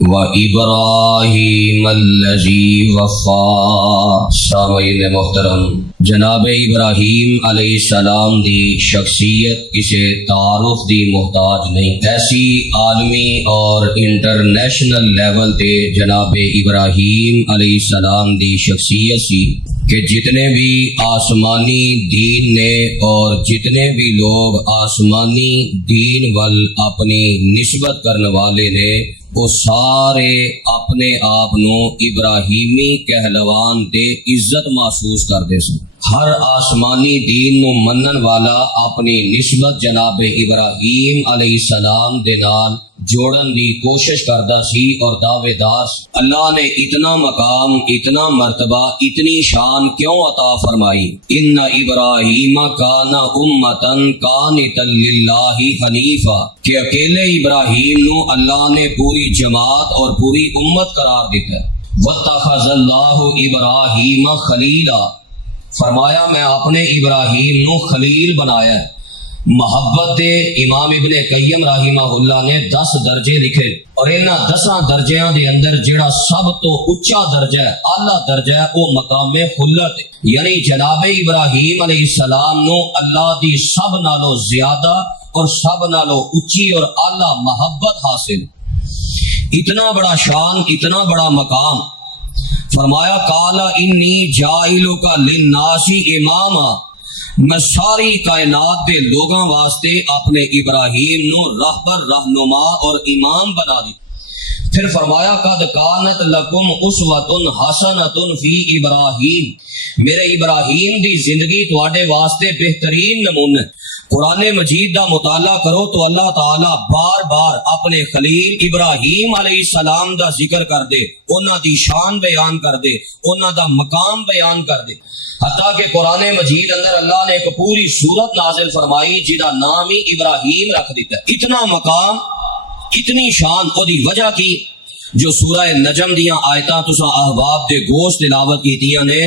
وَإِبْرَاهِيمَ الَّذِي وَفَّى۔ سامعین محترم، جناب ابراہیم علیہ السلام دی شخصیت کسی تعارف دی محتاج نہیں، ایسی عالمی اور انٹرنیشنل لیول تے جناب ابراہیم علیہ السلام دی شخصیت سی کہ جتنے بھی آسمانی دین نے اور جتنے بھی لوگ آسمانی دین ول اپنی نسبت کرنے والے نے وہ سارے اپنے آپ نو ابراہیمی کہلوان دے عزت محسوس کرتے سن۔ ہر آسمانی دین نو منن والا اپنی نسبت جناب ابراہیم علیہ السلام دے نال جوڑن دی کوشش کردا سی اور دعوے دار سی۔ اللہ نے اتنا مقام، اتنا مرتبہ، اتنی شان کیوں عطا فرمائی؟ ان ابراہیم کان امتا قانتا للہ حنیفا، کہ اکیلے ابراہیم نو اللہ نے پوری جماعت اور پوری امت قرار دیتا ہے۔ واتخذ اللہ ابراہیم خلیلا، فرمایا میں اپنے ابراہیم نو خلیل بنایا ہے۔ محبت دے امام ابن قیم رحمہ اللہ نے 10 درجے لکھے اور انہاں 10 درجیاں دے اندر جڑا سب تو اچا درجہ ہے، اعلیٰ درجہ ہے، وہ مقام خلت، یعنی جناب ابراہیم علیہ السلام نو اللہ دی سب نالو زیادہ اور سب نالو اچھی اور اعلیٰ محبت حاصل۔ اتنا بڑا شان، اتنا بڑا مقام۔ فرمایا قالا انی جائلک للناس اماما، میں ساری کائنات دے لوگاں واسطے اپنے ابراہیم نو رہبر، رہنما اور امام بنا دی۔ پھر فرمایا قد کانت لکم اسوۃ حسنۃ فی ابراہیم، میرے ابراہیم دی زندگی تواڈے واسطے بہترین نمونہ۔ قرآن مجید دا مطالعہ کرو تو اللہ تعالی بار بار اپنے خلیل ابراہیم علیہ السلام دا ذکر کر دے، انہاں دی شان بیان کر دے، انہاں دا مقام بیان کر دے، حتیٰ کہ قرآن مجید اندر اللہ نے ایک پوری سورت نازل فرمائی جدا نام ہی ابراہیم رکھ دیتا ہے۔ اتنا مقام، اتنی شان، او دی وجہ کی جو سورہ نجم دیاں آیتاں تساں احباب دے گوشت تلاوت کیتیاں نے،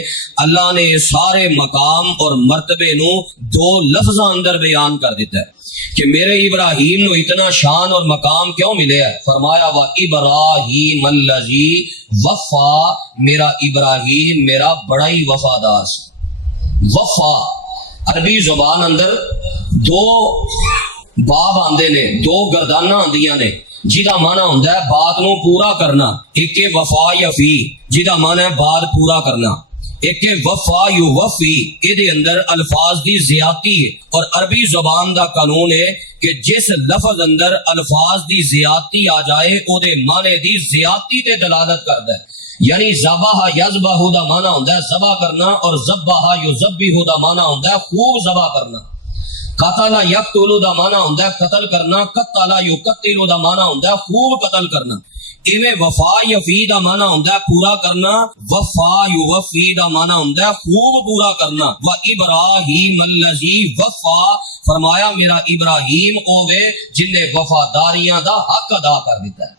اللہ نے سارے مقام اور مرتبے نو 2 لفظاں اندر بیان کر دیتا ہے کہ میرے ابراہیم نو اتنا شان اور مقام کیوں ملے ہے۔ فرمایا وَإِبْرَاهِيمَ الَّذِي وَفَّى، میرا ابراہیم میرا بڑا ہی وفادار سی۔ وفا عربی زبان اندر 2 باب آندے نے، 2 گرداناں آندیاں نے، جدا معنی ہوندا ہے بات نو پورا کرنا، ایک وفا یا فی، جدا معنی ہے بات پورا کرنا، ایک وفا یو وفی، یہ اندر الفاظ دی زیادتی ہے، اور عربی زبان دا قانون ہے کہ جس لفظ اندر الفاظ دی زیادتی آ جائے او دے معنی دی زیادتی تے دلالت کردا ہے۔ یعنی ذبح یذبح دا معنی ہوندا ہے ذبح کرنا، اور ذبح یذبح دا معنی ہوندا ہے خوب ذبح کرنا۔ قتل یقتل دا معنی ہوندا ہے قتل کرنا، قتل یقتل دا معنی ہوندا ہے خوب قتل کرنا۔ ایویں وفا یفی دا معنی ہوندا ہے پورا کرنا، وفا یوفی دا معنی ہوندا ہے خوب پورا کرنا۔ و ابراہیم الذی وفا، فرمایا میرا ابراہیم اوے جن نے وفاداریاں دا حق ادا کر دیتا ہے،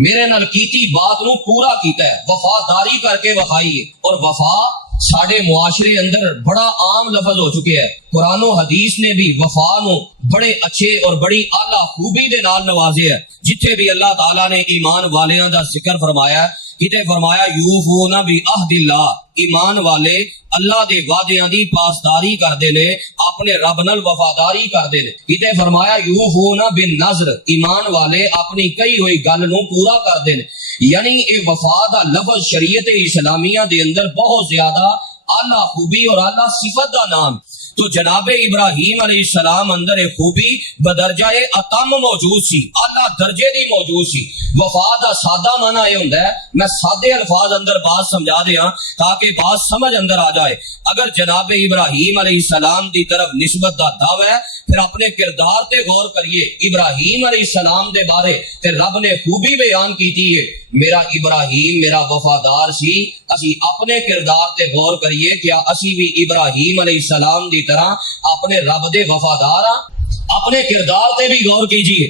میرے نال کیتی بات نو پورا کیتا ہے، وفاداری کر کے وفائی ہے۔ اور وفا ساڑھے معاشرے اندر بڑا عام لفظ ہو چکے ہے، قرآن و حدیث نے بھی وفا نو بڑے اچھے اور بڑی اعلیٰ خوبی دے نال نوازے ہے۔ جتھے بھی اللہ تعالیٰ نے ایمان والیاں دا ذکر فرمایا ہے، کتے فرمایا یوفون بعہد اللہ، ایمان والے اللہ دے وعدیاں دی پاسداری کردے نے، اپنے رب نال وفاداری کردے نے۔ کتے فرمایا یوفون بالنذر، ایمان والے اپنی کئی ہوئی گل نو پورا کردے نے۔ یعنی اے وفا دا لفظ شریعت اسلامیہ دے اندر بہت زیادہ اعلیٰ خوبی اور اعلیٰ صفت دا نام۔ تو جناب ابراہیم علیہ السلام اندر ایک خوبی بدرجہ اتم موجود سی، اعلیٰ درجے دی موجود سی۔ وفا دا سادہ معنی یہ ہوندا ہے، میں سادے الفاظ اندر بات سمجھا دیاں تاکہ بات سمجھ اندر آ جائے۔ اگر جناب ابراہیم علیہ السلام دی طرف نسبت دا دعویٰ ہے، پھر اپنے کردار تے غور کریے۔ ابراہیم علیہ السلام دے بارے تے رب نے خوبی بیان کیتی ہے، میرا ابراہیم میرا وفادار سی۔ اسی اپنے کردار تے غور کریے، کیا اسی بھی ابراہیم علیہ السلام دی طرح اپنے رب دے وفادار ہاں؟ اپنے کردار تے بھی غور کیجئے۔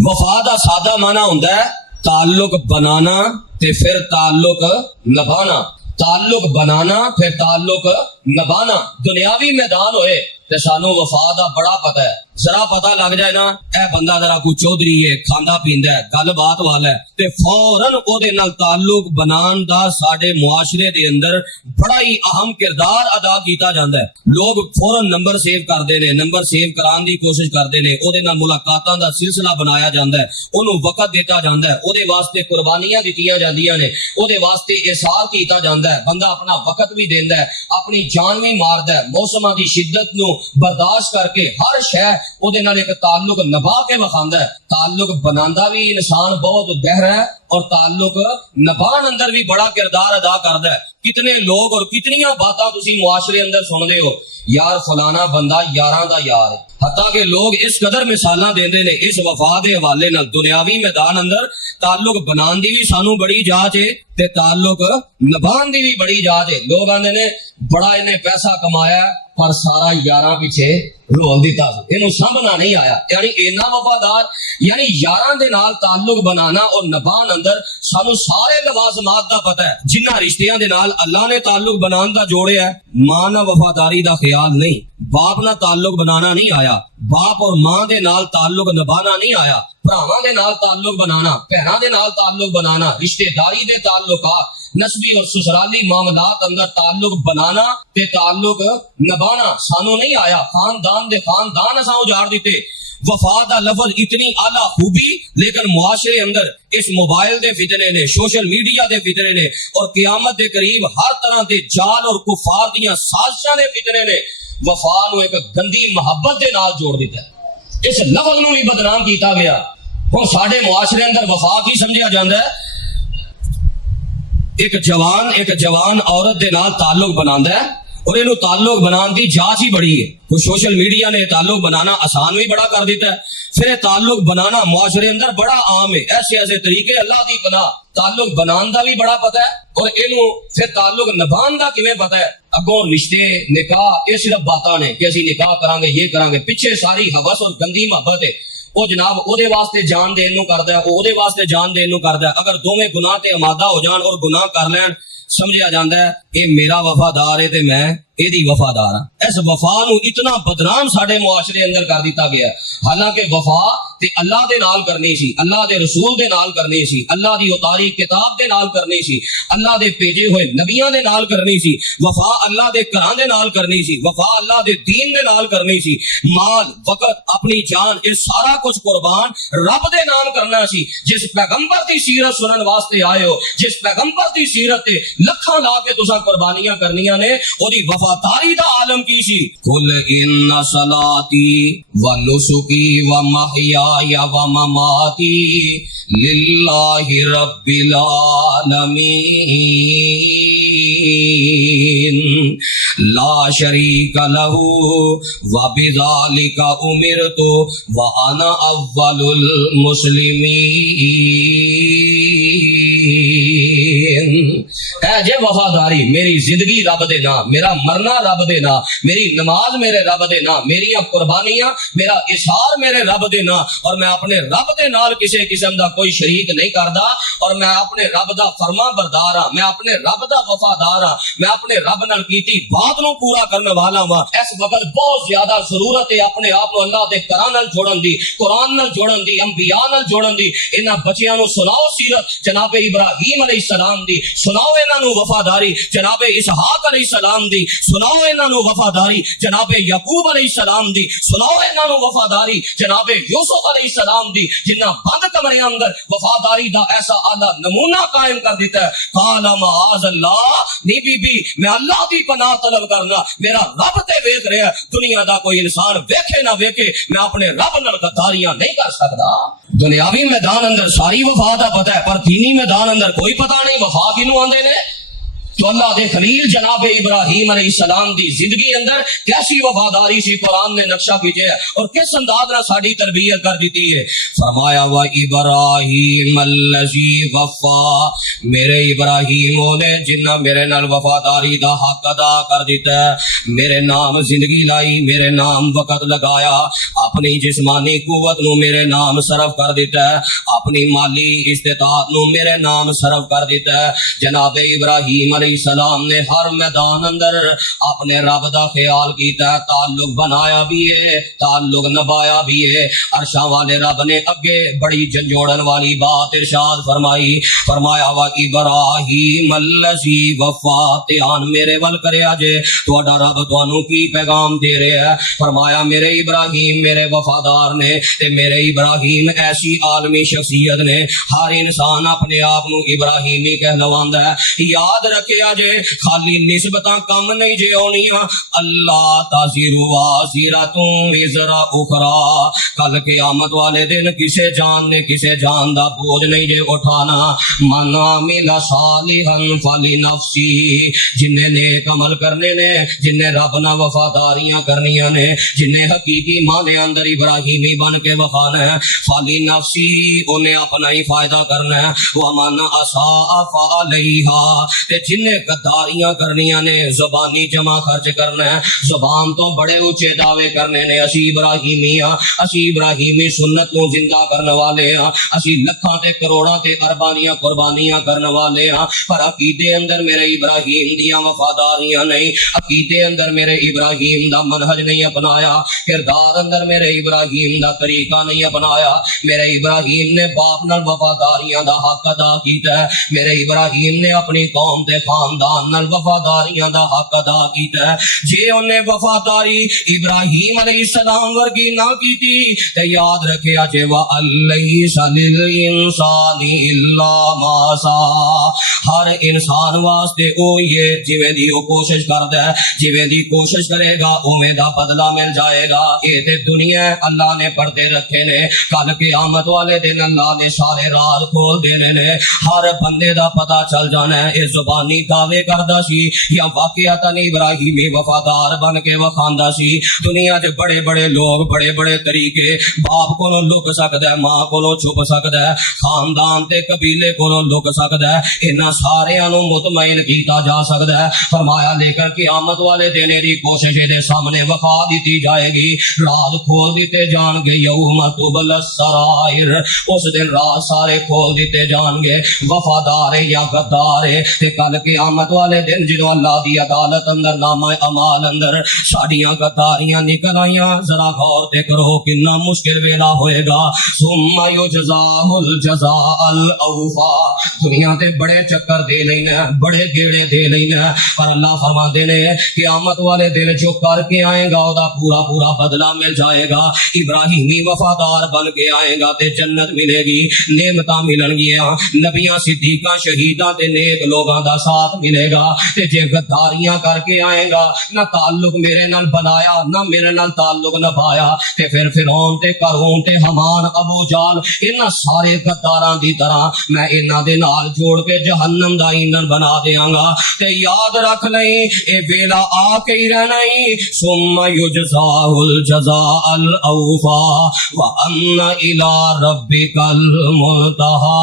وفا دا سادہ معنی ہوندا ہے تعلق بنانا تے پھر تعلق نبھانا، تعلق بنانا پھر تعلق نبھانا۔ دنیاوی میدان ہوئے تے سانو وفا دا بڑا پتہ ہے، ذرا پتہ لگ جائے نا اے بندہ ذرا کوئی چودھری ہے، کھاندا پیندا ہے، گل بات والا ہے، تے فوراً او دے نال تعلق بنان دا ساڈے معاشرے دے اندر بڑا ہی اہم کردار ادا کیتا جاندا ہے۔ لوگ فوراً نمبر سیو کردے نے، نمبر سیو کران دی کوشش کردے نے، او دے نال ملاقاتاں دا سلسلہ بنایا جاندا ہے، اونوں وقت دیتا جاندا ہے، او دے واسطے قربانیاں دتیاں جاندیاں نے، او دے واسطے احسار کیتا جاندا ہے، بندہ اپنا وقت بھی دیندا ہے، اپنی جان بھی ماردا ہے، موسماں دی شدت نو برداشت کر کے ہر شے او دے نال ایک تعلق نبھا کے وکھاندا ہے۔ تعلق بناندا بھی انسان بہت گہرا ہے اور تعلق نبھان اندر بھی بڑا کردار ادا کردا ہے۔ کتنے لوگ اور کتنیاں باتاں تسی معاشرے اندر سن دے ہو، یار فلانا بندہ یاراں دا یار ہے، حتیٰ کہ لوگ اس قدر مثالاں دیندے نے اس وفا دے حوالے نال۔ دنیاوی میدان اندر تعلق بنان دی بھی سانو بڑی جاچ ہے تے تعلق نبھان دی بھی بڑی جاچ ہے۔ لوگ آندے نے بڑا انہیں پیسہ کمایا پر سارا یاراں پیچھے رول دیتا، انہوں سمجھنا نہیں آیا، یعنی اینا وفادار، یعنی یاراں دے نال تعلق بنانا اور نبھان اندر سانو سارے لوازمات دا پتہ ہے۔ جنہ رشتیاں دے نال اللہ نے تعلق بنان دا جوڑے ہے، ماں نہ وفاداری دا خیال نہیں، باپ نہ تعلق بنانا نہیں آیا، باپ اور ماں دے نال تعلق نبھانا نہیں آیا، بھراواں دے نال تعلق بنانا، بہناں دے نال تعلق بنانا، رشتہ داری دے تعلقات، نسبی اور سسرالی معاملات اندر تعلق بنانا تے تعلق نبھانا سانو نہیں آیا۔ خاندان دے خاندان اساں اجاڑ دیتے۔ وفا دا لفظ اتنی اعلیٰ خوبی، لیکن معاشرے اندر اس موبائل دے فتنے نے، سوشل میڈیا دے فتنے نے اور قیامت دے قریب ہر طرح دے جال اور کفار دیاں سازشاں دے فتنے نے وفا نو ایک گندی محبت دے نال جوڑ دیتا ہے، اس لفظ نو بھی بدنام کیتا گیا۔ ہن ساڈے معاشرے اندر وفا کی سمجھیا جاندا ہے؟ ایک جوان عورت دے نال تعلق بناندا ہے اور انہوں تعلق بنان دی جاچ ہی بڑی ہے۔ وہ سوشل میڈیا نے تعلق بنانا آسان بھی بڑا کر دیتا ہے، پھر تعلق بنانا معاشرے اندر بڑا عام ہے، ایسے طریقے اللہ دی پناہ۔ تعلق بنان دا بھی بڑا پتہ ہے اور انہوں پھر تعلق نبھان دا کیویں پتہ ہے۔ اگوں رشتے نکاح یہ صرف باتاں نے کہ اسی نکاح کران گے، یہ کران گے، پیچھے ساری ہوس اور گندی محبت ہے۔ وہ جناب او دے واسطے جان دین نو کردا ہے، او دے واسطے جان دین نو کردا ہے۔ اگر دوویں گناہ تے آمادہ ہو جان اور گناہ کر لین، سمجھا جاندا ہے اے میرا وفادار ہے تے میں ایدی وفادار ہاں۔ اس وفا نو اتنا بدنام ساڈے معاشرے اندر کر دیتا گیا، حالانکہ وفا تے اللہ دے نال کرنی سی، اللہ دے رسول دے نال کرنی سی، اللہ دی اتاری کتاب دے نال کرنی سی، اللہ دے بھیجے ہوئے نبیاں دے نال کرنی سی، وفا اللہ دے گھراں دے نال کرنی سی، وفا اللہ دے دین دے نال کرنی سی۔ مال، وقت، اپنی جان، یہ سارا کچھ قربان رب دے نام کرنا سی۔ جس پیغمبر دی سیرت سنن واسطے آئے ہو، جس پیغمبر دی سیرت تے لکھاں لا کے تساں قربانیاں کرنیاں نے، او دی وفاداری دا عالم کی سی۔ قل ان صلاتی و نسکی و محیای و مماتی للہ رب العالمین لا شریک لہ و بذالک امرت و انا اول المسلمین۔ اے جے وفاداری، میری زندگی رب دے نام، میرا مرنا رب دے نام، میری نماز میرے رب دے نام، میری قربانیاں، میرا اظہار میرے رب دے نام، اور میں اپنے رب دے نال کسی قسم دا کوئی شریک نہیں کردا، اور میں اپنے رب دا فرما بردار ہاں، میں اپنے رب دا وفادار ہاں، میں اپنے رب نال کیتی بات نو پورا کرنے والا ہاں۔ اس وقت بہت زیادہ ضرورت ہے اپنے آپ کو اللہ دے قرآن نال جوڑن دی، قرآن نال جوڑن دی، انبیاء نال جوڑن دی۔ انہاں بچیاں نو سناؤ سیرت جناب ابراہیم علیہ السلام دی، سناؤ انہاں نو وفاداری جناب اسحاق علیہ السلام دی، سناؤ انہاں نو وفاداری جناب یعقوب علیہ السلام دی، سناؤ انہاں نو وفاداری جناب یوسف علیہ السلام دی، جنہاں بند کمرے اندر وفاداری دا ایسا اعلیٰ نمونہ قائم کر دیتا ہے۔ قال معاذ اللہ، نی بی بی میں اللہ دی پناہ طلب کرنا، میرا رب تے ویکھ رہا ہے، دنیا دا کوئی انسان ویکھے نہ ویکھے، میں اپنے رب نال غداریاں نہیں کر سکدا۔ دنیاوی میدان اندر ساری وفا دا پتہ ہے، پر دینی میدان اندر کوئی پتہ نہیں وفا کینوں آندے نے۔ تو اللہ دے خلیل جناب ابراہیم علیہ السلام دی زندگی اندر کیسی وفاداری سی قرآن نے نقشہ کھینچا ہے اور کس انداز نہ ساری تربیت کر دیتی ہے۔ فرمایا و ابراہیم الذی وفا، میرے ابراہیم نے جنہ میرے نال وفاداری دا حق ادا کر دیتا ہے، میرے نام زندگی لائی، میرے نام وقت لگایا، اپنی جسمانی قوت نو میرے نام صرف کر دیتا ہے، اپنی مالی استطاعت نو میرے نام صرف کر دیتا ہے۔ جناب ابراہیم علیہ علیہ السلام نے ہر میدان اندر اپنے رب دا خیال کیتا ہے، تعلق بنایا بھی ہے، تعلق نبھایا بھی ہے۔ عرشاں والے رب نے اگے بڑی جھنجھوڑن والی بات ارشاد فرمائی، فرمایا وا ابراہیم الذی وفا، دھیان میرے ول کریا جے، تہاڈا رب تانوں کی پیغام دے رہا ہے۔ فرمایا میرے ابراہیم میرے وفادار نے، تے میرے ابراہیم ایسی عالمی شخصیت نے، ہر انسان اپنے آپ نو ابراہیمی کہلواندا ہے۔ یاد رکھیا جے خالی نسبتاں کم نہیں جے ہونیاں، اللہ تزر وازرۃ وزر اخری، کل قیامت والے دن کسے جان نے کسے جان دا بوجھ نہیں جے اٹھانا۔ من عمل صالحا فلنفسہ، جن نے نیک عمل کرنے نے، جن نے رب نہ وفاداریاں کرنیاں نے، جن نے حقیقی معنی اندر ابراہیمی بن کے وکھانا ہے، فلنفسہ، انہیں اپنا ہی فائدہ کرنا ہے۔ ومن اساء فعلیہا، تے جن نے غداریاں کرنیاں نے، زبانی جمع خرچ کرنا ہے، زبان تو بڑے اونچے دعوے کرنے نے، اسی ابراہیمی ہاں، اسی ابراہیمی سنت کو زندہ کرنے والے ہاں، اسی لکھاں تے کروڑاں تے اربانیاں قربانیاں کرنے والے ہاں، پر عقیدے اندر میرے ابراہیم دیاں وفاداریاں نہیں، عقیدے اندر میرے ابراہیم دا منہج نہیں اپنایا، کردار اندر میرے ابراہیم دا طریقہ نہیں اپنایا۔ میرے ابراہیم نے باپ نال وفاداریاں دا حق ادا کیتا ہے، میرے ابراہیم نے اپنی قوم تے خاندان نال وفاداریاں دا حق ادا کیتا ہے۔ جے انہیں وفاداری ابراہیم علیہ السلام ورگی نہ کیتی تے یاد رکھیا جے وَأَلَّيْسَ لِلْإِنسَانِ إِلَّا مَا سَعَىٰ، ہر انسان واسطے اوہی جویں دی او کوشش کردا ہے، جویں دی کوشش کرے گا اوویں دا بدلہ مل جائے گا۔ اے تے دنیا اللہ نے پردے رکھے نے، کل قیامت والے دن اللہ نے سارے راز کھول دینے نے، ہر بندے دا پتہ چل جانا ہے اے زبانی دعوے کردا سی یا واقعتاً ابراہیمی وفادار بن کے وکھاندا سی۔ دنیا چ بڑے بڑے لوگ، بڑے بڑے طریقے، باپ کولوں لک سکدا ہے، ماں کولوں چھپ سکدا ہے، خاندان تے قبیلے کولوں لک سکدا ہے، انہاں ساریاں نوں مطمئن کیتا جا سکدا ہے۔ فرمایا لیکن قیامت والے دن دی کوشش دے سامنے وفا دیتی جائے گی، راز کھول دیتے جان گے، یوم تبل السرائر، اس دن راز سارے کھول دیتے جان گے، وفادار ہے یا غدار ہے۔ تے کل قیامت والے دن جدوں اللہ دی عدالت اندر نامہ اعمال اندر ساڈیاں غداریاں نکل آئیاں، ذرا غور تے کرو کتنا مشکل ویلا ہوئے گا۔ ثم یجزاہ الجزاء الاوفا، دنیا تے بڑے چکر دے لینا، بڑے گیڑے دے لینا، پر اللہ فرماندے نے قیامت والے دن جو کر کے آئے گا او دا پورا پورا بدلہ مل جائے گا۔ ابراہیمی وفادار بن کے آئے گا تے جنت ملے گی، نعمتاں ملن گیاں، نبیاں صدیقاں شہیداں تے نیک لوگاں دا ساتھ ملے گا۔ تے جے غداریاں کر کے آئے گا، نہ تعلق میرے نال بنایا، نہ میرے نال تعلق نبھایا، تے پھر فرعون تے قارون تے حمان ابو جال انہاں سارے غداراں دی طرح میں انہاں دے نال جوڑ کے جہنم دا ایندھن بنا دیاں گا۔ تے یاد رکھ لئی اے ویلا آ کے ہی رہنا ہی، ثم یجزاہ الجزاء الاوفا وان الی ربک المنتہی۔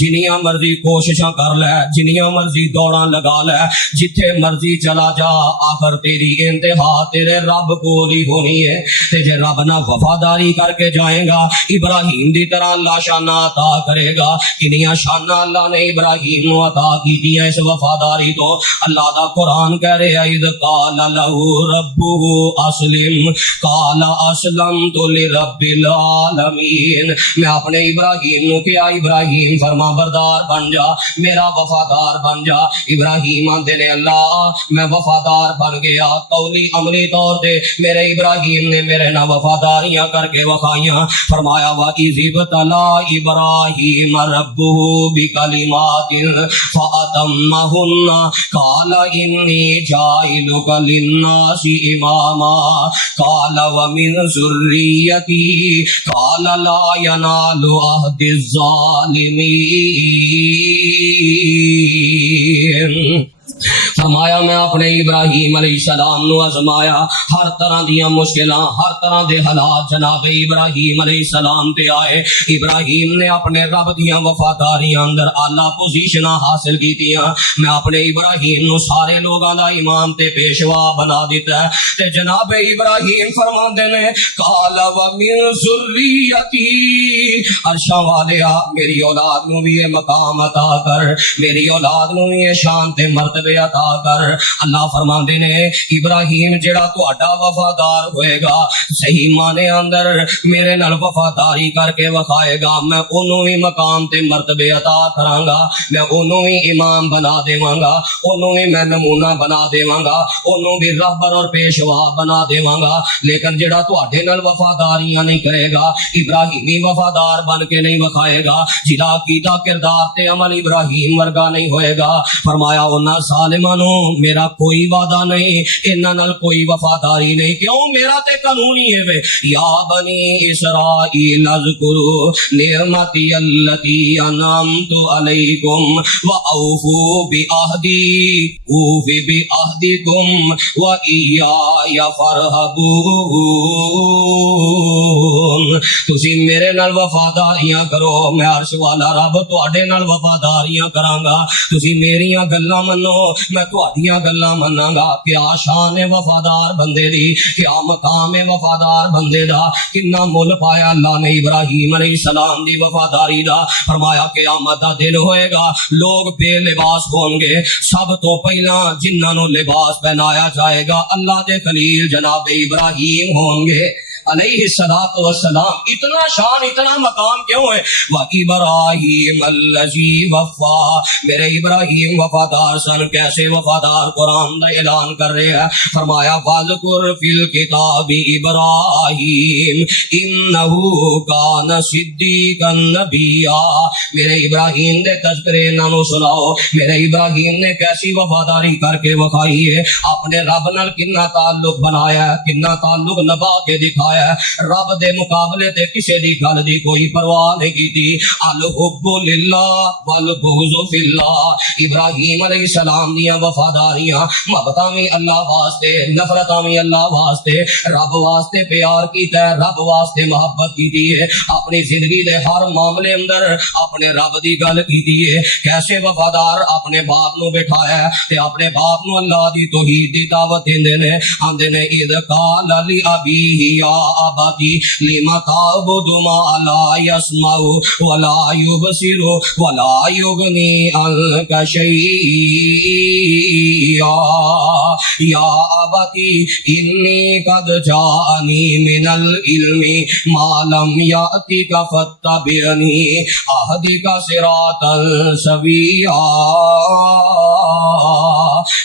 جنیاں مرضی کوششاں کر لے، جنیاں مرضی دوڑاں لگا لے، جتھے مرضی چلا جا، آخر تیری انتہا تیرے رب کول ہی ہونی ہے۔ تے جے رب نہ وفاداری کر کے جائے گا، ابراہیم دی طرح اللہ شانہ عطا کرے گا۔ کنیاں شانہ اللہ نے ابراہیم نو عطا کیتیاں اس وفاداری تو۔ اللہ دا قرآن کہہ رہے ہیں اذ قال لہ ربہ اسلم قال اسلمت لرب العالمین، میں اپنے ابراہیم نو کیا ابراہیم فرما بردار بن جا، میرا وفادار بن جا۔ ابراہیم آندے نے اللہ میں وفادار بن گیا، قولی عملی طور دے میرے ابراہیم نے میرے نہ وفاداریاں کر کے وکھائیاں۔ فرمایا وَإِذِ ابْتَلَىٰ إِبْرَاهِيمَ رَبُّهُ بِكَلِمَاتٍ فَأَتَمَّهُنَّ قَالَ إِنِّي جَاعِلُكَ لِلنَّاسِ إِمَامًا قَالَ وَمِن ذُرِّيَّتِي قَالَ لَا يَنَالُ عَهْدِ الظَّالِمِينَ۔ فرمایا میں اپنے ابراہیم علیہ السلام نو آزمایا، ہر طرح دیاں مشکلاں، ہر طرح دے حالات جناب ابراہیم علیہ السلام تے آئے۔ ابراہیم نے اپنے رب دیاں وفاداریاں اندر اعلیٰ پوزیشناں حاصل کیتیاں۔ میں اپنے ابراہیم نو سارے لوگاں دا امام تے پیشوا بنا دیتا ہے تے جناب ابراہیم فرماندے نے قال ومن ذریتی، عرشاں والیا میری اولاد نو بھی یہ مقام عطا کر، میری اولاد نو بھی یہ شان تے مرتبے عطا کر۔ اللہ فرماندے نے ابراہیم جڑا تہاڈا وفادار ہوئے گا، صحیح معنی اندر میرے نال وفاداری کر کے وکھائے گا، میں انہوں بھی مقام تے مرتبے عطا کراں گا، میں انہوں بھی امام بنا دیواں گا، انہوں بھی میں نمونہ بنا دیواں گا، انہوں بھی رہبر اور پیشوا بنا دیواں گا۔ لیکن جڑا تہاڈے نال وفاداریاں نہیں کرے گا، ابراہیمی وفادار بن کے نہیں وکھائے گا، جدا عقیدہ کردار تے عمل ابراہیم ورگا نہیں ہوئے گا، فرمایا انہاں ظالماں نو میرا کوئی وعدہ نہیں، انہاں نال کوئی وفاداری نہیں۔ کیوں؟ میرا تے قانون ہی ہے، یا بنی اسرائیل اذکروا نعمتی التی انعمت علیکم واوفوا بعہدی اوف بعہدکم وایای فارہبون۔ تسی میرے نال وفاداریاں کرو، میں عرش والا رب تواڈے نال وفاداریاں کراں گا، تسی میریاں گلاں منو، میں تواڈیاں گلاں مناں گا۔ کیا شان ہے وفادار بندے دی، کیا مقام ہے وفادار بندے دا، کتنا مول پایا اللہ نے ابراہیم علیہ السلام دی وفاداری دا۔ فرمایا قیامت دا دن ہوئے گا، لوگ بے لباس ہون گے، سب تو پہلا جنہاں نو لباس پہنایا جائے گا اللہ دے خلیل جناب ابراہیم ہون گے علیہ الصلوۃ والسلام۔ اتنا شان، اتنا مقام کیوں ہے؟ وَإِبْرَاهِيمَ الَّذِي وَفَّى، میرے ابراہیم وفادار سن۔ کیسے وفادار؟ قرآن دا اعلان کر رہے ہیں، فرمایا وَاذْكُرْ فِي الْكِتَابِ إِبْرَاهِيمَ إِنَّهُ كَانَ صِدِّيقًا نَبِيًّا۔ میرے ابراہیم دے تذکرے انہاں نو سناؤ، میرے ابراہیم نے کیسی وفاداری کر کے وکھائی ہے، اپنے رب نال کتنا تعلق بنایا ہے، کتنا تعلق نبھا کے دکھایا ہے، رب دے مقابلے تے کسے دی گل دی کوئی پرواہ نہیں کیتی۔ الحب للہ والبغض فی اللہ۔ ابراہیم علیہ السلام دیاں وفاداریاں، محبتاں بھی اللہ واسطے، نفرتاں بھی اللہ واسطے، رب واسطے پیار کیتا ہے، رب واسطے محبت کیتی ہے، اپنی زندگی دے ہر معاملے اندر اپنے رب دی گل کیتی ہے۔ کیسے وفادار؟ اپنے باپ نو بٹھایا ہے تے اپنے باپ نو اللہ دی توحید دی دعوت دیندے نے، آندے نے اذ قال لابیہ یا ابتی لم تعبد ما لا يسمع ولا يبصر ولا يغني عنك شيئا یا ابتی انی قد جاءنی من العلم ما لم یأتک فاتبعنی اہدک صراطا سویا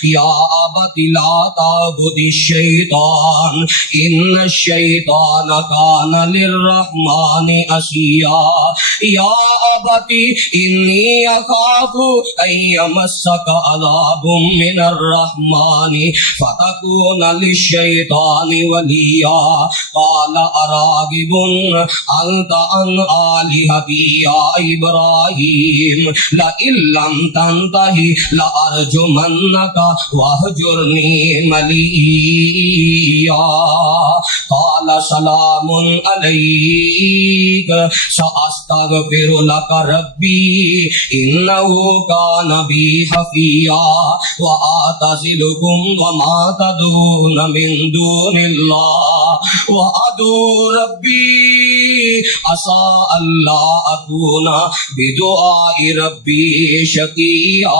یا ابت لا تعبد الشیطان ان الشیطان کان للرحمن عصیا یا ابت انی اخاف ان یمسک عذاب من الرحمن فتکون للشیطان ولیا قال اراغب انت عن آلہتی یا ابراہیم لئن لم تنتہی لأرجمنک واہجرنی ملیا قال سلام علیک سأستغفر لک ربی انہ کان بی حفیا وآتزلکم وما تدعون من دون اللہ وأدعو ربی عسى اللہ اکون بدعاء ربی شقیا۔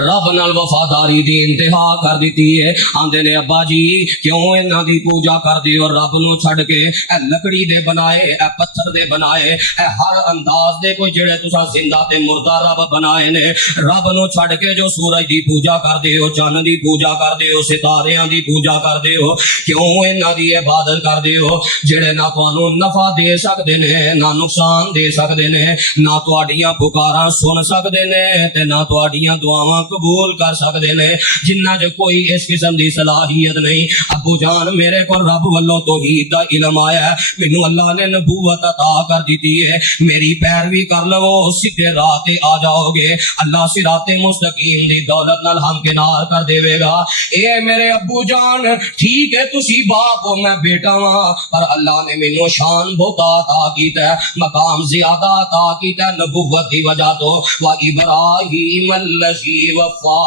رب نال وفاداری دی انتہا کر دیتی ہے۔ آندے نے ابا جی کیوں انہاں دی پوجا کر دی اور رب نو چھڈ کے اے لکڑی دے بنائے، اے پتھر دے بنائے، اے ہر انداز دے کوئی جڑے تساں زندہ تے مردہ رب بنائے نے، رب نو چھڈ کے جو سورج دی پوجا کر دے ہو، چاند دی پوجا کر دے ہو، ستاریاں دی پوجا کر دے ہو، کیوں انہاں دی عبادت کر دے ہو جڑے نہ تانوں نفع دے سکدے نے، نہ نقصان دے سکدے نے، نہ تہاڈیاں پکاراں سن سکدے نے تے نہ تہاڈیاں دعاواں قبول کر سکتے نے جنہ چ کوئی اس قسم دی صلاحیت نہیں. ابو جان میرے کو رب والوں توحید دا علم آیا ہے, مینوں اللہ نے نبوت عطا کر دیتی ہے, میری پیروی کر لو سیدھے راہ تے آ جاؤ گے, اللہ صراط مستقیم دی دولت نال ہمکنار کر دے گا. اے میرے ابو جان ٹھیک ہے تسی باپ ہو میں بیٹا ہاں, پر اللہ نے مینوں شان بہت عطا کیتا ہے, مقام زیادہ عطا کیتا ہے نبوت دی وجہ تو. وا ابراہیم الذی وفا,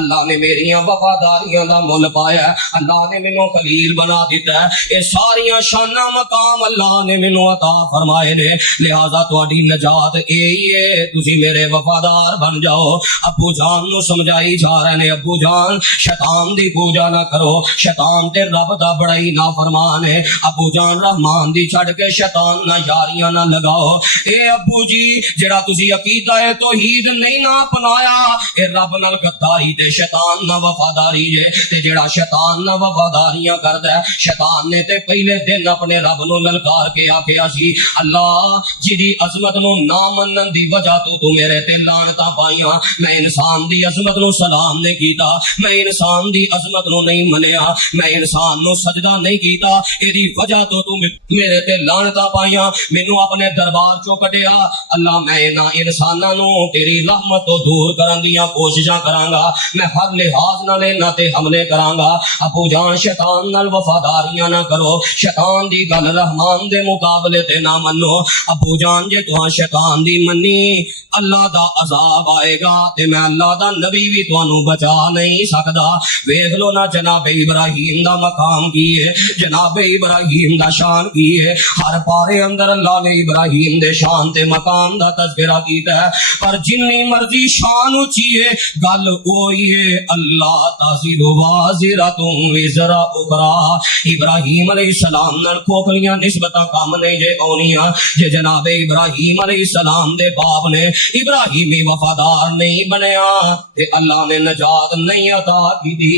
اللہ نے میری وفاداریاں دا مول پایا ہے, اللہ نے مینوں خلیل بنا دیتا ہے. اے ساریاں شاناں مقام اللہ نے مینوں عطا فرمائے نے, لہذا تہاڈی نجات اے ہی ہے تسی میرے وفادار بن جاؤ. ابو جان نو سمجھائی جا رہے نے, ابو جان شیطان دی پوجا نہ کرو, شیطان تے رب دا بڑا ہی نافرمان ہے. ابو جان رحمان دی چھڑ کے شیطان نہ یاریاں نہ لگاؤ. اے ابو جی جڑا تسی عقیدہ توحید نہیں نہ اپنایا, اے رب نال غداری تے شیطان نہ وفاداری جے, تے جڑا شیطان نہ وفاداریاں کردا ہے, شیطان نے تے پہلے دن اپنے رب نو للکار کے آکھیا سی اللہ جدی عظمت نو نہ منن دی وجہ تو میرے تے لعنتاں پائیاں, میں انسان دی عظمت نو سلام نہیں کیتا, میں انسان دی عظمت نو نہیں منیا, میں انسان نو سجدہ نہیں کیتا, ایدی وجہ تو میرے تے لعنتاں پائیاں, مینوں اپنے دربار چوں کڈیا. اللہ میں انہاں انساناں نو تیری رحمت تو دور کرن دیاں کوششاں کراں گا, میں ہر لحاظ نال انہاں تے حملے کراں گا. ابو جان شیطان نال وفاداریاں نہ کرو, شیطان دی گل رحمان دے مقابلے تے نہ منو. ابو جان جے تہاں شیطان دی منی اللہ دا عذاب آئے گا, تے میں اللہ دا نبی بھی تانوں بچا نہیں سکدا. ویکھ لو نا جناب ابراہیم دا مقام کی ہے, جناب ابراہیم دا شان کی ہے, ہر پارے اندر اللہ نے ابراہیم دے شان تے مقام دا تذکرہ کیتا ہے. پر جنی مرضی شان اونچی ہے گل وہی ہے, اللہ تزر وازرۃ وزر اخری. ابراہیم علیہ السلام نال کھوکھلیاں نسبتاں کم نہیں جے اونیاں, جے جناب ابراہیم علیہ السلام دے باپ نے ابراہیمی وفادار نہیں بنیا تے اللہ نے نجات نہیں عطا کی.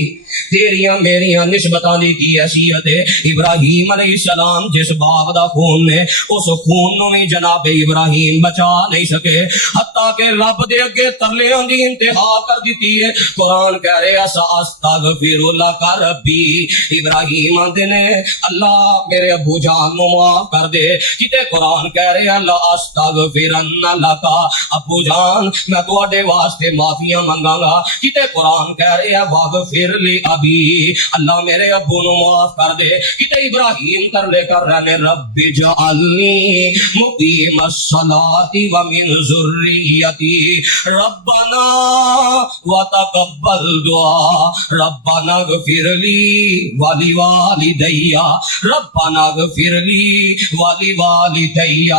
تیریاں میریاں نسبتاں دی کی حیثیت ہے, ابراہیم علیہ السلام جس باپ دا خون نے اس خون نو بھی جناب ابراہیم بچا نہیں سکے, حتیٰ کہ رب دے اگے ترلیاں دی انتہا کر دیتی ہے. قرآن کہہ رہے استغفر لک ربی, ابراہیم آندے نے اللہ میرے ابو جان نو معاف کر دے, کتے قرآن کہہ رہے اللہ استغفرن لک, ابو جان میں تواڈے واسطے معافیاں منگاں گا, کتے قرآن کہہ رہے واغفر لی ابی, اللہ میرے ابو نو معاف کر دے, کتے ابراہیم ترلے کر رہے رب اجعلنی مقیم الصلاۃ ومن ذریتی ربنا وتقبل دعا, ربنا اغفر لی ولوالدی, ربنا اغفر لی ولوالدی,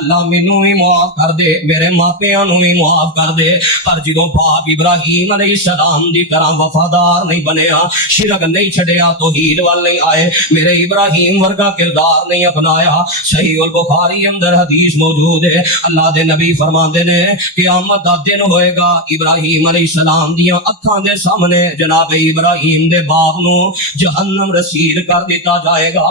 اللہ مینوں بھی معاف کر دے, میرے ماپیاں نو بھی معاف کر دے. پر جدوں باپ ابراہیم علیہ السلام دی طرح وفادار نہیں بنیا, شرک نہیں چھڈیا, توحید وال نہیں آئے, میرے ابراہیم ورگا کردار نہیں اپنایا. صحیح البخاری اندر حدیث موجود ہے, اللہ دے نبی فرماندے نے قیامت دا دن ہوئے گا, ابراہیم علیہ السلام دیاں اکھاں دے سامنے جناب ابراہیم دے باپ نو جہنم رسید کر دیتا جائے گا.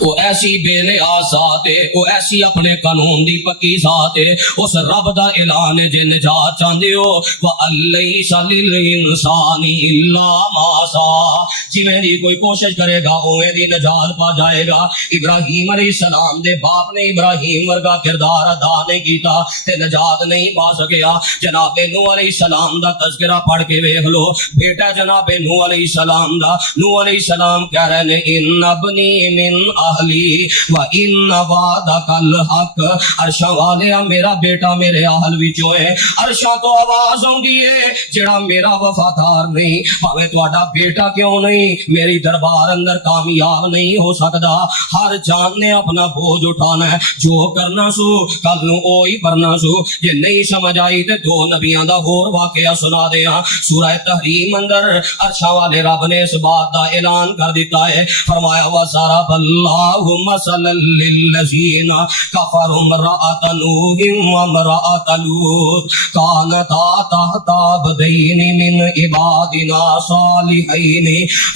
وہ ایسی بے نیاز ذات ہے, وہ ایسی اپنے قانون دی پکی ذات ہے, اس رب دا اعلان ہے جے نجات چاہندے ہو وَأَلَّيْسَ لِلْإِنسَانِ إِلَّا مَا سَعَىٰ, جویں دی کوئی کوشش کرے گا اویں دی نجات پا جائے گا. ابراہیم علیہ السلام دے باپ نے ابراہیم ورگا کردار ادا نہیں کیتا تے نجات نہیں پا سکیا. جناب نوح علیہ السلام دا تذکرہ پڑھ کے ویکھ لو, بیٹا جناب نوح علیہ السلام دا, نوح علیہ السلام کہہ رہے نے ان ابنی من اہلی و ان وعدک الحق, عرشاں والیا میرا بیٹا میرے اہل وچوں ہے, عرشاں تو آواز ہوندی ہے جڑا میرا وفادار نہیں, بھاویں تہاڈا بیٹا کیوں نہیں میری دربار اندر کامیاب نہیں ہو سکدا. ہر جان نے اپنا بوجھ اٹھانا ہے, جو کرنا سو کل نو اوہی کرنا سو. جے نہیں سمجھ آئی تے دو نبیاں دا ہور واقعہ سنا دیاں. سورہ تحریم اندر عرشاں والے رب نے اس بات دا اعلان کر دیتا ہے, فرمایا وَضَرَبَ اللہ مثلا للذین کفروا امرأۃ نوح وامرأۃ لوط کانتا تحت عبدین من عبادنا صالحین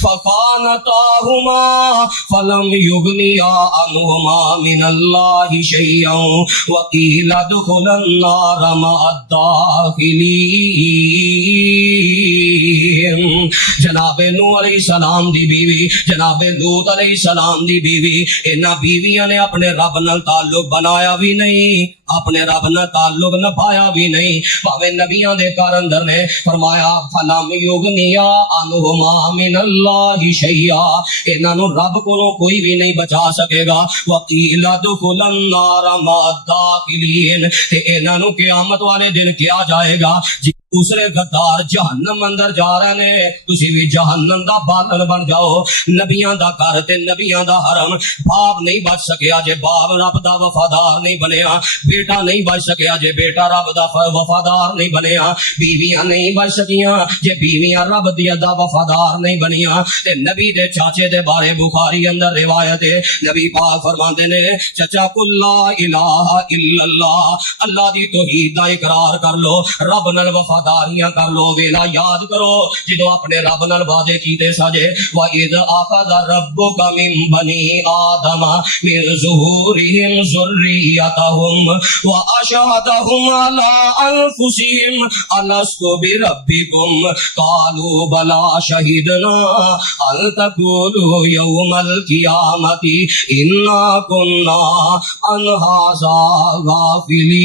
فخانتاہما فلم یغنیا عنہما من اللہ شیئا وقیل ادخلا النار مع الداخلین۔ جناب نوح علیہ السلام دی بیوی، جناب لوط علیہ السلام دی بیوی، انہاں بیویاں نے اپنے رب نال تعلق بنایا بھی نہیں، اپنے رب نال تعلق نبھایا بھی نہیں، بھاوے نبیاں دے گھر اندر نے فرمایا فلم یغنیا عنہما من اللہ شیئا، انہاں نو رب کولوں کوئی بھی نہیں بچا سکے گا، وقیل ادخلا النار مع الداخلین، تے انہاں نو قیامت والے دن کیا جائے گا دوسرے غدار جہنم اندر جا رہے نے، تسی بھی جہنم دا بالن بن جاؤ۔ نبیاں دا گھر تے نبیاں دا حرم، باپ نہیں بچ سکیا جے باپ رب دا وفادار نہیں بنیا، بیٹا نہیں بچ سکیا جے بیٹا رب دا وفادار نہیں بنیا، بیویاں نہیں بچ سکیاں جے بیویاں رب دا وفادار نہیں بنیا۔ تے نبی دے چاچے دے بارے بخاری اندر روایت ہے، نبی پاک فرماندے نے چچا کل لا الہ الا اللہ، اللہ دی توحید دا اقرار کر لو، رب نال وفاداریاں کر لو، ویلا یاد کرو جدو اپنے رب نال وعدے کیتے ساجے وَإِذْ أَخَذَ رَبُّكَ مِن بَنِي آدَمَ مِن ظُهُورِهِمْ ذُرِّيَّتَهُمْ وَأَشْهَدَهُمْ عَلَىٰ أَنفُسِهِمْ أَلَسْتُ بِرَبِّكُمْ قَالُوا بَلَىٰ شَهِدْنَا أَن تَقُولُوا يَوْمَ الْقِيَامَةِ إِنَّا كُنَّا عَنْ هَٰذَا غَافِلِينَ۔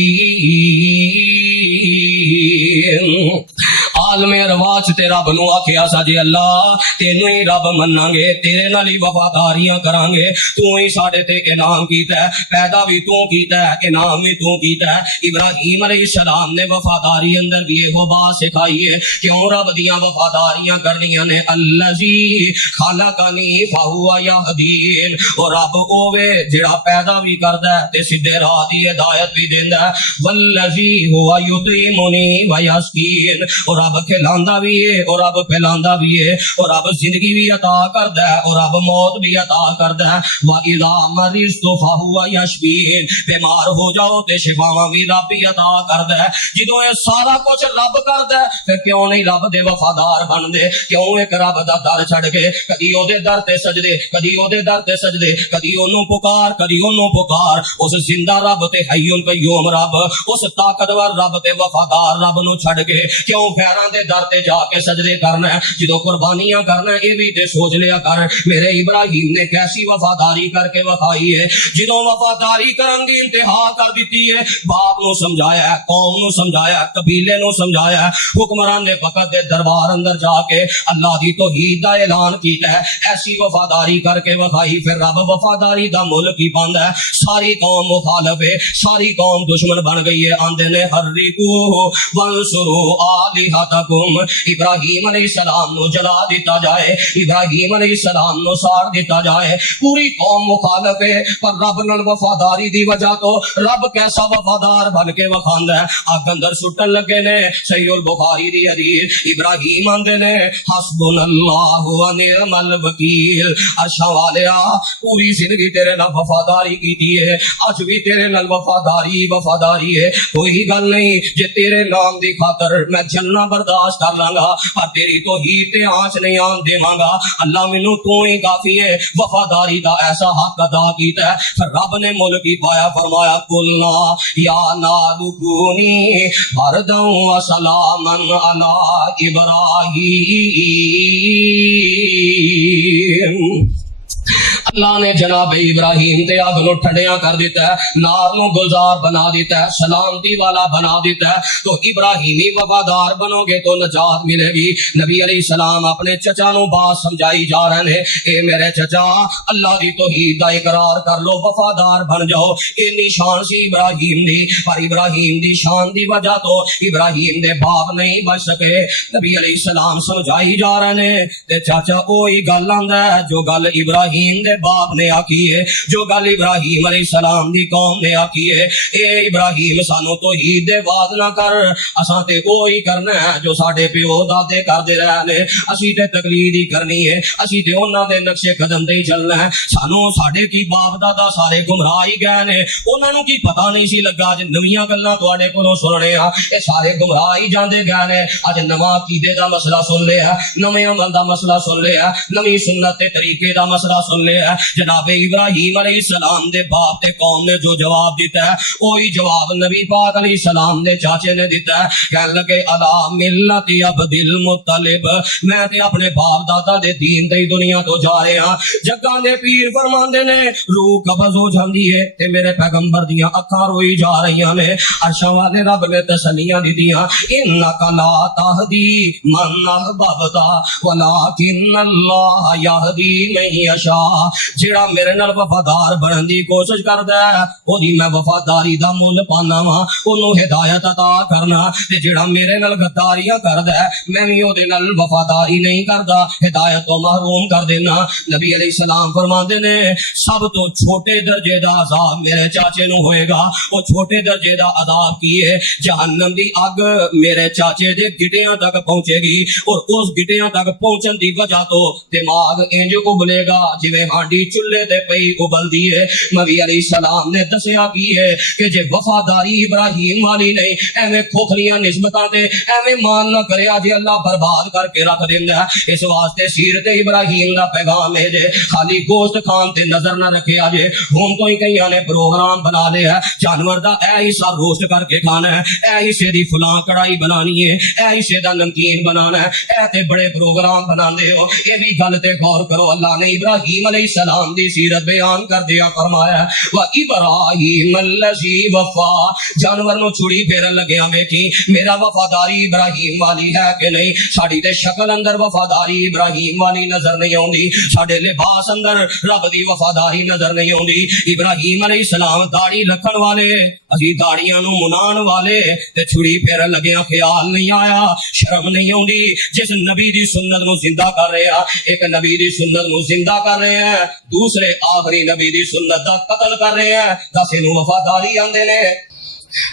عالم ارواح تے رب نو آکھیا سا جی اللہ تینو ہی رب مننا گے، تیرے نال ہی وفاداریاں کران گے، تو ہی ساڈے تے انعام کیتا ہے، پیدا بھی تو کیتا ہے، انعام بھی تو کیتا ہے۔ ابراہیم علیہ السلام نے وفاداری اندر بھی یہ بات سکھائی ہے، کیوں رب دیاں وفاداریاں کرنیاں نے، الذی خلقنی فہو یہدین، اور رب اوے جڑا پیدا بھی کردا ہے تے سیدھے راہ دی ہدایت بھی دیندا ہے، والذی هو یطعمنی ویسقین، اور رب کھلاندا بھی ہے اور رب پلاندا بھی ہے، اور رب زندگی بھی عطا کردا ہے اور رب موت بھی عطا کردا ہے، وَإِذَا مَرِضْتُ فَهُوَ يَشْفِينِ، بیمار ہو جاؤ تے شفاواں بھی رب ہی عطا کردا ہے۔ جدوں اے سارا کچھ رب کردا ہے پھر کیوں نہیں رب دے وفادار بندے، کیوں ایک رب دا در چھڑ کے کدی او دے در تے سجدے، کدی او دے در تے سجدے، کدی اونوں پکار کدی اونوں پکار، اس زندہ رب تے حی القیوم رب، اس طاقتور رب تے وفادار رب نو چھڑ کے کیوں غیراں دے در تے جا کے سجدے کرنا ہے؟ جدو قربانیاں کرنا ہے اے بھی تے سوچ لیا کر میرے ابراہیم نے کیسی وفاداری کر کے وفائی ہے، جدو وفاداری کرن دی انتہا کر دیتی ہے، باپ نو سمجھایا ہے، قوم نو سمجھایا ہے، قبیلے نو سمجھایا ہے، حکمران نے وقت دے دربار اندر جا کے اللہ دی توحید دا اعلان کیتا ہے، ایسی وفاداری کر کے وفائی، پھر رب وفاداری دا مل کی پاندا ہے، ساری قوم مخالف ہے، ساری قوم دشمن بن گئی ہے، آندے نے حرکو وانصروا آلہتکم، ابراہیم علیہ السلام نو جلا دیتا جائے، ابراہیم علیہ السلام نو ساڑ دیتا جائے، پوری قوم مخالف ہے، پر رب نال وفاداری دی وجہ تو رب کیسا وفادار بن کے وکھاندا ہے، اگ اندر سٹن لگے نے، صحیح البخاری دی حدیث، ابراہیم آندے نے حسبنا اللہ و نعم الوکیل، اچھا والیا پوری زندگی تیرے نال وفاداری کیتی ہے، اج بھی تیرے نال وفاداری ہے، کوئی گل نہیں جے تیرے نام دی خاطر میں جلنا برداشت کر لاں گا پر تیری توحید تے آنچ نہیں آن دیواں گا، اللہ مینوں تو ہی کافی ہے، وفاداری دا ایسا حق ادا کیتا ہے، پھر رب نے مل کی پایا، فرمایا قلنا یا نار کونی بردا و سلاما علی ابراہیم۔ اللہ نے جناب ابراہیم تے اگ نو ٹھنڈیاں کر دیتا ہے، نار نو گلزار بنا دیتا ہے، سلامتی والا بنا دیتا ہے، تو ابراہیمی وفادار بنو گے تو نجات ملے گی۔ نبی علیہ السلام اپنے چچا نو بات سمجھائی جا رہے ہیں، اے میرے چچا اللہ دی توحید دا اقرار کر لو، وفادار بن جاؤ، اتنی شان سی ابراہیم دی، پر ابراہیم دی شان دی وجہ تو ابراہیم دے باپ نہیں بچ سکے۔ نبی علیہ السلام سمجھائی جا رہے ہیں تے چاچا اوہی گل آندا ہے جو گل ابراہیم دے باپ نے آکی ہے، جو گل ابراہیم علیہ السلام دی قوم نے آکی ہے، اے ابراہیم سانو توحید دے واز نہ کر، اساں تے وہی کرنا ہے جو ساڈے پیو دادے کردے رہے نے، اسی تے تقلید ہی کرنی ہے، اسی تے انہاں دے نقشے قدم تے ہی چلنا ہے۔ سانو ساڈے کی باپ دادا سارے گمراہ ہی گئے نے، انہاں نو کی پتہ نہیں سی لگا اج نویاں گلاں تواڈے کولوں سننے آ، اے سارے گمراہ ہی جاندے گئے نے۔ اج نواں عقیدے دا مسئلہ سن لیا، نویں عمل دا مسئلہ سن لیا، نویں سنت تے طریقے دا مسئلہ سن لیا۔ جناب ابراہیم علیہ السلام دے باپ تے قوم نے جو جواب دیتا ہے وہی جواب نبی پاک علیہ السلام دے چاچے نے دیتا ہے۔ کہنے لگے الا ملت عبد المطلب، میں تے اپنے باپ دادا دے دین تے دنیا تو جا رہے ہاں۔ جگاں دے پیر فرماندے نے روح قبض ہو جاندی ہے تے میرے پیغمبر دیاں اکھاں روئی جا رہیاں نے۔ عرشاں والے رب نے تسلیاں دتیاں، انک لا تہدی من احببت ولکن اللہ یہدی من یشاء۔ جیڑا میرے نال وفادار بنن دی کوشش کردا ہے اودی میں وفاداری دا مول پانا وا، اونوں ہدایت عطا کرنا، تے جیڑا میرے نال غداریاں کردا ہے میں وی اودے نال وفاداری نہیں کردا، ہدایت تو محروم کر دینا۔ نبی علیہ السلام فرماندے نے سب تو چھوٹے درجے دا عذاب میرے چاچے نو ہوئے گا۔ وہ چھوٹے درجے دا عذاب کی ہے؟ جہنم دی اگ میرے چاچے دے گٹیاں تک پہنچے گی، اور اس گٹیاں تک پہنچن دی وجہ تو دماغ انج ابلے گا جویں ہانڈی چولہے تے پئی ابلدی ہے۔ نبی علیہ السلام نے دسیا کی ہے کہ جے وفاداری ابراہیم والی نہیں، ایویں کھوکھلیاں نسبتاں تے ایویں مان نہ کریا جے اللہ برباد کر کے رکھ دیندا ہے۔ اس واسطے سیرت ابراہیم دا پیغام ہے جے خالی گوشت کھان تے نظر نہ رکھیا جے۔ ہن تو ہی کئیاں نے پروگرام بنا لیا ہے جانور دا اے حصہ روسٹ کر کے کھانا ہے، اے حصے دی فلاں کڑائی بنانی ہے، اے حصے دا نمکین بنانا ہے، اے تے بڑے پروگرام بناندے ہو۔ یہ بھی گل تے غور کرو، اللہ نے ابراہیم علیہ السلام دی سیرت بیان کر دیا، فرمایا وَإِبْرَاهِيمَ الَّذِي وَفَّى، جانور نو چھڑی پھیرن لگیا ویکھی میرا وفاداری ابراہیم والی ہے کہ نہیں۔ ساڈی تے شکل اندر وفاداری ابراہیم والی نظر نہیں آوندی، ساڈے لباس اندر رب دی وفاداری نظر نہیں آوندی۔ ابراہیم علیہ السلام داڑھی رکھن والے، اسی داڑیاں نو منان والے، تے چھڑی پھیرن لگیا خیال نہیں آیا، شرم نہیں آوندی۔ جس نبی دی سنت نو زندہ کر رہے ہیں، ایک نبی دی سنت نو زندہ کر رہے ہیں، دوسرے آخری نبی دی سنت دا قتل کر رہے ہیں، دس اینو وفاداری آندے نے۔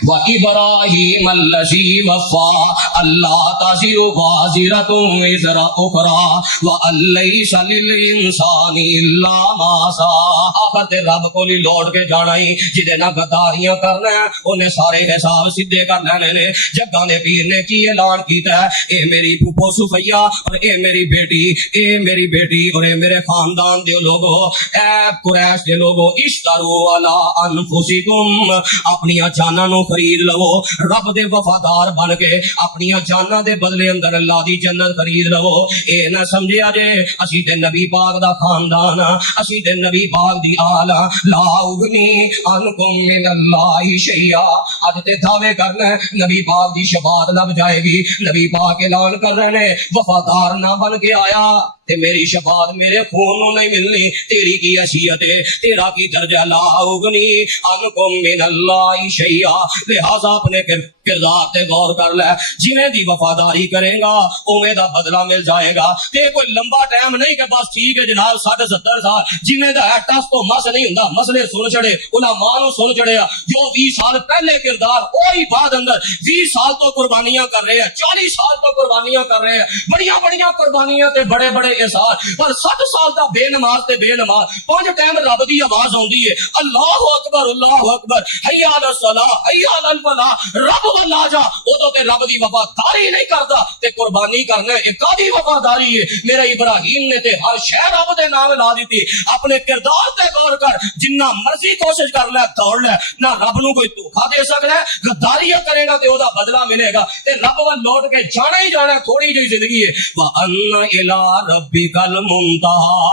وَإِبْرَاهِيمَ الَّذِي وَفَّى أَلَّا تَزِرُ وَازِرَةٌ وِزْرَ أُخْرَىٰ وَأَن لَّيْسَ لِلْإِنسَانِ إِلَّا مَا سَعَىٰ۔ آخر تے رب کول ہی لوٹ کے جانا ہی، جدے نہ غداریاں کرنا ہے انہیں سارے حساب سیدھے کر لینے نے۔ جگاں دے پیر نے کی اعلان کیتا ہے، اے میری پھوپھو سفیہ اور اے میری بیٹی، اے میری بیٹی اور اے میرے خاندان دے لوگو، اے قریش دے لوگو، اشتروا علی انفسکم، اپنی جاناں نو خرید لو، رب دے وفادار بن کے اپنی جاناں دے بدلے اندر اللہ دی جنت خرید لو۔ اے نہ سمجھیا جے اسی تے نبی پاک دا خاندان، اسی تے نبی پاک دی آل، لا اغنی عنکم من اللہ شیئا۔ اج تے دعوے کرنا نبی پاک دی شفاعت لب جائے گی، نبی پاک اعلان کر رہے نے وفادار نہ بن کے آیا تے میری شفاعت میرے خون نو نہیں ملنی، تیری کی حیثیت ہے، تیرا کی درجہ، لا اغنی عنکم من اللہ شیئا۔ لہذا اپنے کردار تے غور کر لے، جنہیں دی وفاداری کرے گا اوے دا بدلہ مل جائے گا۔ تے کوئی لمبا ٹائم نہیں کہ بس ٹھیک ہے جناب 60-70 سال جنہیں دا ہے ٹس تو مس نہیں ہوندا، مسئلے سن چڑے، علماء نو سن چڑیا، جو 20 سال پہلے کردار وہی بعد اندر 20 سال تو قربانیاں کر رہے ہیں، 40 سال تو قربانیاں کر رہے ہیں، بڑیاں بڑیاں قربانیاں تے بڑے بڑے احسان، پر 60 سال دا بے نماز تے بے نماز، 5 ٹائم رب دی آواز آوندی ہے، اللہ اکبر اللہ اکبر، حی علی الصلاۃ حی علی الفلاح، رب والا جا، او تو تے رب دی وفاداری نہیں کردا تے قربانی کرنا ایک آدھی وفاداری ہے۔ میرے ابراہیم نے تے ہر شے رب دے نام لا دیتی۔ اپنے کردار تے غور کر، جنہ مرضی کوشش کر لے دوڑ لے، نہ رب نو کوئی دھوکا دے سکدا ہے، غداری کرے گا تے او دا بدلہ ملے گا، تے رب ول لوٹ کے جانا ہی جانا، تھوڑی جی زندگی ہے۔ وَأَنَّ إِلَىٰ رَبِّكَ الْمُنتَهَىٰ،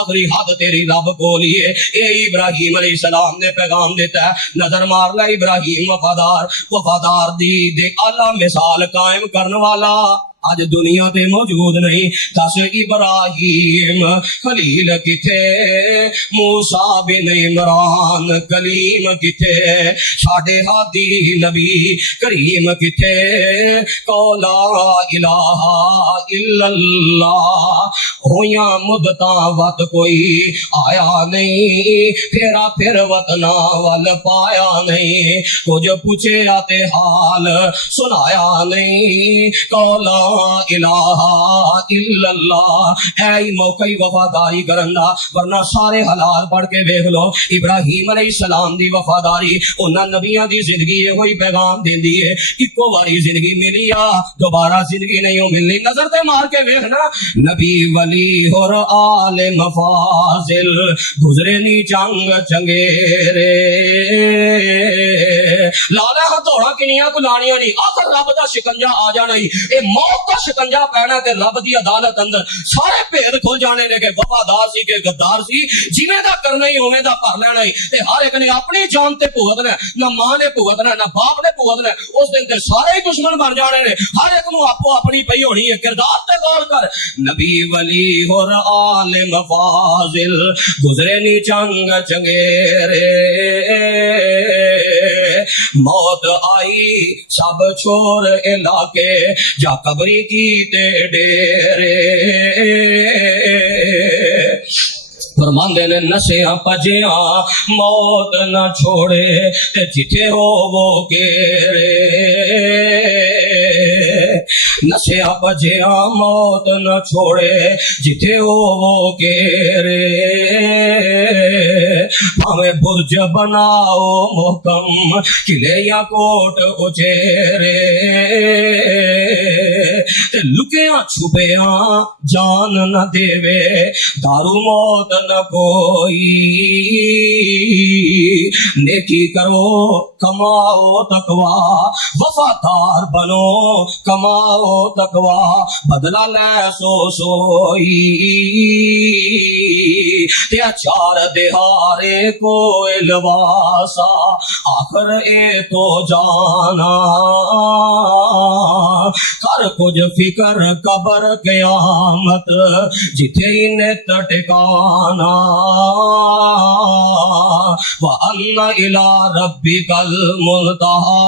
آخری حد تیری رب کول ہی ہے۔ اے ابراہیم علیہ السلام نے پیغام دیتا ہے، نظر مار لے ابراہیم وفادار دی دے اعلیٰ مثال قائم کرنے والا اج دنیا تے موجود نہیں. دس ابراہیم خلیل کتے, موسیٰ بن عمران کلیم کتے, ساڈے ہادی نبی کریم کتے, قولا الہ الا اللہ ہویاں مدتاں وت کوئی آیا نہیں, پھیرا پھر وطنا ول پایا نہیں, کچھ پوچھیا تے حال سنایا نہیں, قولا الہ الا اللہ اے موقع وفاداری کرن دا, ورنہ سارے حالات پڑھ کے ویکھ لو. ابراہیم علیہ السلام دی وفاداری انہاں نبیاں دی زندگی ہوئی پیغام دیندی ہے, اکو واری زندگی ملی آ دوبارہ زندگی نہیں ملنی. نظر تے مار کے ویکھنا, نبی ولی اور عالم فاضل گزرے نی جنگ چنگیرے, لالا ہتھوڑا کنیاں کو لانیاں نہیں, آخر رب دا شکنجا آ جانا ہی, اے موت دا شکنجا پینا تے رب دی عدالت اندر سارے بھید کھل جانے نے کہ وفادار سی کہ غدار سی, جویں دا کرنا ہی اوویں دا بھر لینا ہی. تے ہر ایک نے اپنی جان تے بھگتنا, نہ ماں نے بھگتنا نہ باپ نے بھگتنا, اس دن تے سارے ہی دشمن بن جانے نے, ہر ایک نو آپو اپنی پئی ہونی ہے. کردار تے غور کر, نبی ولی اور عالم فاضل گزرے نی جنگ چنگیرے, موت آئی سب چھوڑ علاقے جا قبری کی تے ڈیرے, فرماندے نے نسیاں پجیاں موت نہ چھوڑے تے جتھے ہو وہ گیرے, نسیاں پجیاں موت نہ چھوڑے جتھے ہو وہ گیرے, ہمیں برج بناؤ محکم قلعے یا کوٹ اچیرے, تے لکیاں چھپیاں جان نہ دیوے دارو موت نہ کوئی, نیکی کرو کماؤ تقوی وفادار بنو کماؤ تقوی بدلہ لے سو سوئی, تے چار دہارے کو لباسا آخر اے تو جانا, کر کچھ فکر قبر قیامت جتھے نت ٹکانا, وَأَنَّ إِلَىٰ رَبِّكَ الْمُنْتَهَىٰ.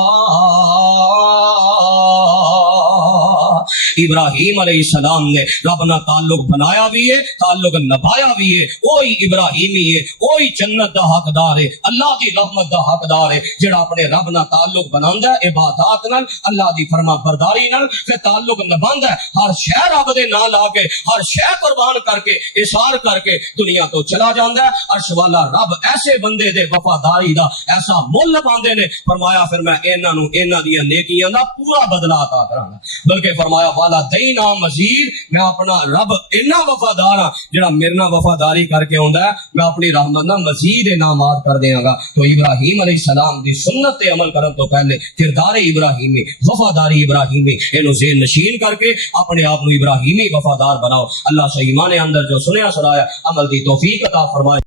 ابراہیم علیہ السلام نے رب نہ تعلق بنایا بھی ہے, تعلق نبھایا بھی ہے, وہی ابراہیمی ہے, وہی جنت دا حقدار ہے, اللہ دی رحمت دا حقدار ہے, جڑا اپنے رب نہ تعلق بناندا ہے عبادات نال, اللہ دی فرما برداری نال, پھر تعلق نبھاندا ہے, ہر شے رب دے نام لا کے, ہر شے قربان کر کے, اثار کر کے دنیا تو چلا جاندا ہے. عرش والا رب ایسے بندے دے وفاداری دا ایسا مول پاندے نے, فرمایا پھر میں انہاں نو انہاں دی نیکیاں دا پورا بدلہ عطا کراں, بلکہ فرمایا والا دینا مزید, میں اپنا رب اتنا وفادار ہاں جڑا میرے نال وفاداری کر کے آندا ہے, میں اپنی رحمت نال مزید انعامات کر دیاں گا. تو ابراہیم علیہ السلام دی سنت تے عمل کرن تو پہلے کردار ابراہیمی, وفاداری ابراہیمی, اینو ذہن نشین کر کے اپنے آپ نو ابراہیمی وفادار بناؤ. اللہ سے ایمان اندر جو سنیا سنایا عمل دی توفیق عطا فرمائے.